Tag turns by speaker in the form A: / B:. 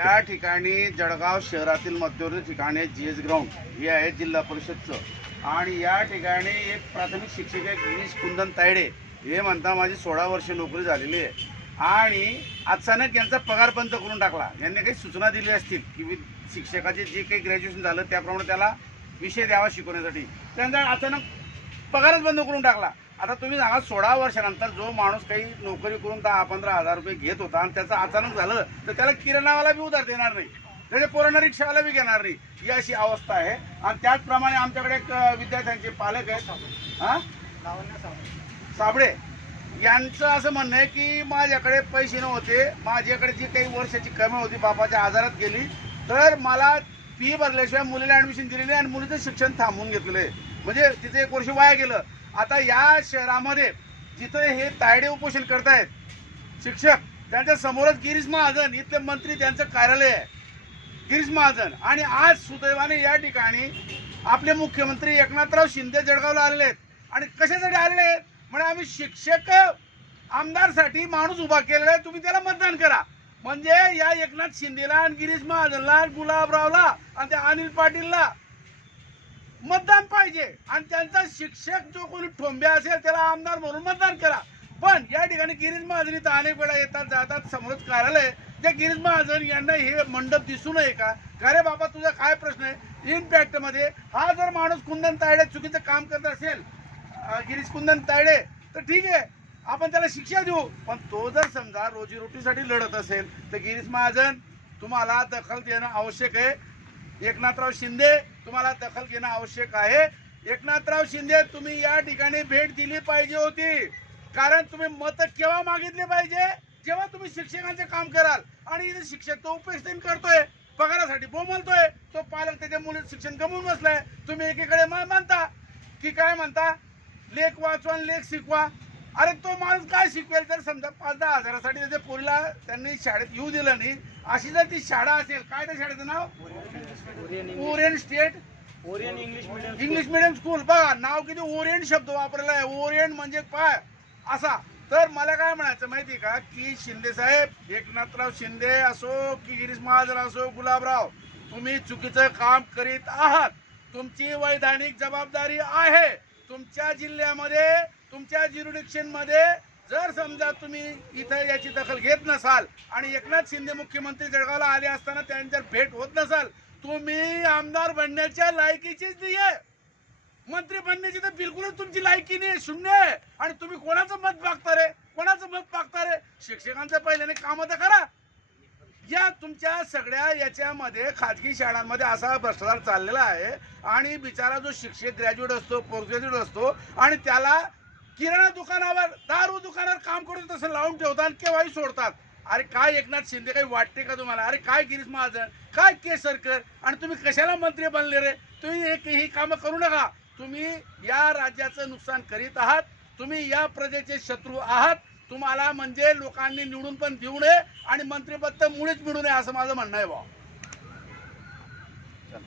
A: या ठिकाणी जळगाव शहरातील मध्यवर्ती ठिकाणी जी एस ग्राउंड. हे आहे जिल्हा परिषदचं. आणि या ठिकाणी एक प्राथमिक शिक्षक आहे गिरीश कुंदन तायडे हे म्हणता माझी सोळा वर्ष नोकरी झालेली आहे. आणि अचानक यांचा पगार बंद करून टाकला. यांनी काही सूचना दिली असतील की शिक्षकाचे जे काही ग्रॅज्युएशन झालं त्याप्रमाणे त्याला विषय द्यावा शिकवण्यासाठी. त्यांचा अचानक पगारच बंद करून टाकला. आता तुम्ही सांगा सोळा वर्षानंतर जो माणूस काही नोकरी करून दहा पंधरा हजार रुपये घेत होता आणि त्याचं अचानक झालं तर त्याला किराणावाला बी उधार देणार नाही. त्याच्या पोरांना रिक्षावाला बी घेणार नाही. ही अशी अवस्था आहे. आणि त्याचप्रमाणे आमच्याकडे एक विद्यार्थ्यांचे पालक आहेत. हा? साबळे. यांचं असं म्हणणं आहे की माझ्याकडे पैसे नव्हते. माझ्याकडे जी काही वर्षाची कमी होती बापाच्या आजारात गेली तर मला फी भरल्याशिवाय मुलीला ऍडमिशन दिली नाही आणि मुलीचं शिक्षण थांबवून घेतलेलं आहे. म्हणजे तिचं एक वर्ष वाया गेलं. आता या शहरामध्ये जिथं हे तायडे उपोषण करतायत शिक्षक त्यांच्या समोरच गिरीश महाजन इथले मंत्री त्यांचं कार्यालय आहे. गिरीश महाजन आणि आज सुदैवाने या ठिकाणी आपले मुख्यमंत्री एकनाथराव शिंदे जळगावला आलेले आहेत. आणि कशासाठी आलेले आहेत? म्हणजे आम्ही शिक्षक आमदारसाठी माणूस उभा केलेला आहे तुम्ही त्याला मतदान करा. म्हणजे या एकनाथ शिंदेला आणि गिरीश महाजनला गुलाबरावला आणि त्या अनिल पाटीलला मतदान पाहिजे. आणि त्यांचा शिक्षक जो कोणी ठोंब्या असेल त्याला आमदार म्हणून मतदान करा. पण या ठिकाणी गिरीश महाजन इथं अनेक वेळा येतात जातात समोरच कार्यालय त्या गिरीश महाजन यांना हे मंडप दिसू नये का? अरे बाबा तुझा काय प्रश्न आहे? इम्पॅक्टमध्ये हा जर माणूस कुंदन तायडे चुकीचं काम करत असेल गिरीश कुंदन तायडे तर ठीक आहे. आपण त्याला शिक्षा देऊ. पण तो जर समजा रोजीरोटीसाठी लढत असेल तर गिरीश महाजन तुम्हाला दखल देणं आवश्यक आहे. एकनाथराव शिंदे तुम्हाला दखल घेणं आवश्यक आहे. एकनाथराव शिंदे तुम्ही या ठिकाणी भेट दिली पाहिजे होती. कारण तुम्ही मत केव्हा मागितले पाहिजे? जेव्हा तुम्ही शिक्षकांचे काम कराल. आणि इथे शिक्षक तो उपस्थित करतोय पगारासाठी बोमलतोय तो पालक त्याच्या मुलं शिक्षण गमवून बसलाय. तुम्ही एकीकडे मा- म्हणता की काय म्हणता? लेख वाचवा आणि लेख शिकवा. अरे तो माणूस काय शिकवेल तर समजा पाच दहा हजारासाठी त्याच्या पोरीला त्यांनी शाळेत येऊ दिलं नाही. अशी जर ती शाळा असेल काय त्या शाळेचं नाव? Orion state
B: Orion English medium
A: English medium school बघा नाव किती ओरियंट शब्द वापरलेला आहे. ओरियंट म्हणजे काय? असा. तर मला काय म्हणायचं माहिती का? की शिंदे साहेब एकनाथराव शिंदे असो की गिरीश महाजन असो गुलाबराव तुम्ही चुकीचं काम करीत आहात. तुमची वैधानिक जबाबदारी आहे. तुमच्या जिल्ह्यामध्ये तुमच्या ज्युरिडिक्शन जर समजा तुम्ही इथं याची दखल घेत नसाल आणि एकनाथ शिंदे मुख्यमंत्री जळगावला आले असताना त्यांच्यावर भेट होत नसाल तुम्ही आमदार बनण्याच्या लायकीचीच नाही आहे मंत्री बनण्याची तर बिलकुलच तुमची लायकी नाही शून्य आहे. आणि तुम्ही कोणाचं मत मागता रे? कोणाचं मत मागता रे? शिक्षकांचं पहिल्याने काम तर करा. या तुमच्या सगळ्या याच्यामध्ये खाजगी शाळांमध्ये असा भ्रष्टाचार चाललेला आहे. आणि बिचारा जो शिक्षक ग्रॅज्युएट असतो पोस्ट ग्रॅज्युएट असतो आणि त्याला किराणा दुकानावर दारू दुकानावर काम करून तसं लावून ठेवतात केव्हाही सोडतात. अरे काय एकनाथ शिंदे काही वाटते का तुम्हाला? अरे काय गिरीश महाजन? काय केसरकर? आणि तुम्ही कशाला मंत्री बनले रे? तुम्ही एक ही कामं करू नका. तुम्ही या राज्याचं नुकसान करीत आहात. तुम्ही या प्रजेचे शत्रू आहात. तुम्हाला म्हणजे लोकांनी निवडून पण देऊ नये आणि मंत्रिपद तर मुळीच मिळू नये असं माझं म्हणणं आहे भाऊ